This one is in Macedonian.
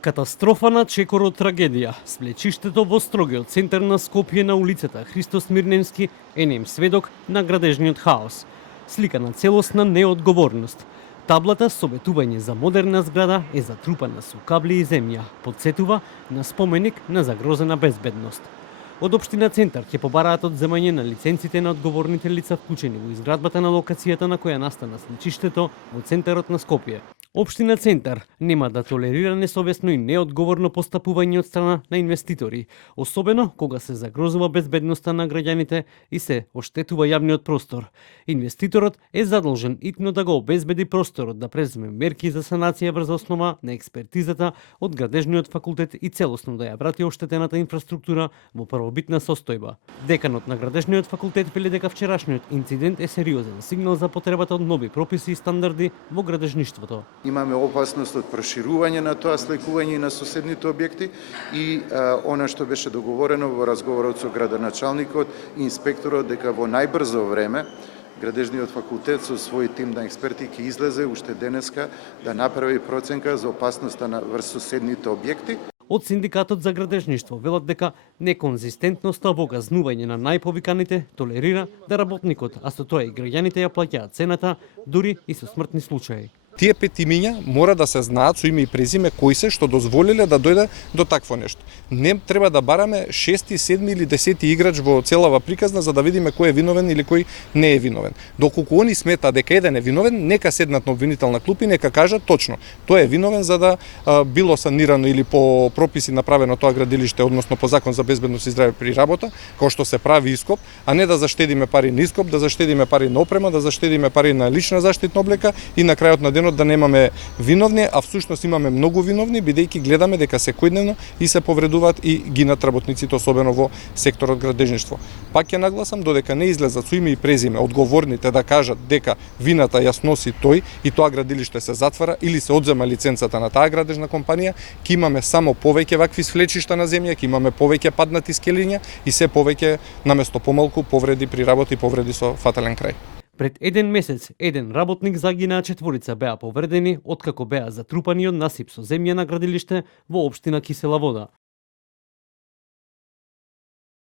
Катастрофа на Чекор од трагедија. Свлечиштето во строгиот центар на Скопје на улицата Христос Мирненски е нем сведок на градежниот хаос. Слика на целосна неодговорност. Таблата со обетување за модерна зграда е затрупана со кабли и земја. Подсетува на споменик на загрозена безбедност. Од Општина Центар ќе побараат одземање на лиценците на одговорните лица вклучени во изградбата на локацијата на која настана свлечиштето во центарот на Скопје. Општина Центар нема да толерира несовесно и неодговорно постапување од страна на инвеститори, особено кога се загрозува безбедноста на граѓаните и се оштетува јавниот простор. Инвеститорот е задолжен итно да го обезбеди просторот, да преземе мерки за санација врз основа на експертизата од градежниот факултет и целосно да ја врати оштетената инфраструктура во првобитна состојба. Деканот на градежниот факултет вели дека вчерашниот инцидент е сериозен сигнал за потребата од нови прописи и стандарди во градежништвото. Имаме опасност од проширување на тоа слекување и на соседните објекти и она што беше договорено во разговорот со градоначалникот и инспекторот дека во најбрзо време Градежниот факултет со свој тим на експерти ќе излезе уште денеска да направи проценка за опасноста врз соседните објекти. Од Синдикатот за градежништво велат дека неконзистентноста во казнување на најповиканите толерира да работникот, а со тоа и граѓаните ја плаќаат цената, дури и со смртни случаи. Тие 5 имиња мора да се знаат со име и презиме кои се што дозволиле да дојде до такво нешто. Не треба да бараме 6, 7 или 10 играч во целава приказна за да видиме кој е виновен или кој не е виновен. Доколку они сметаат дека еден е виновен, нека седнат на обвинителна клупа и нека кажат точно тој е виновен за да било санирано или по прописи направено тоа градилиште, односно по закон за безбедност и здраве при работа, кој што се прави ископ, а не да заштедиме пари на ископ, да заштедиме пари на опрема, да заштедиме пари на лична заштитна облека и на крајот на денот да немаме виновни, а всушност имаме многу виновни, бидејќи гледаме дека секојдневно и се повредуваат и гинат работниците, особено во секторот градежништво. Пак ќе нагласам додека не излезат со име и презиме одговорните да кажат дека вината ја сноси тој и тоа градилиште се затвара или се одзема лиценцата на таа градежна компанија, ќе имаме само повеќе вакви свлечишта на земја, ќе имаме повеќе паднати скелиња и се повеќе наместо помалку повреди при работа и повреди со фатален крај. Пред еден месец, еден работник загина, а 4 беа повредени откако беа затрупани од насип со земја на градилиште во општина Кисела Вода.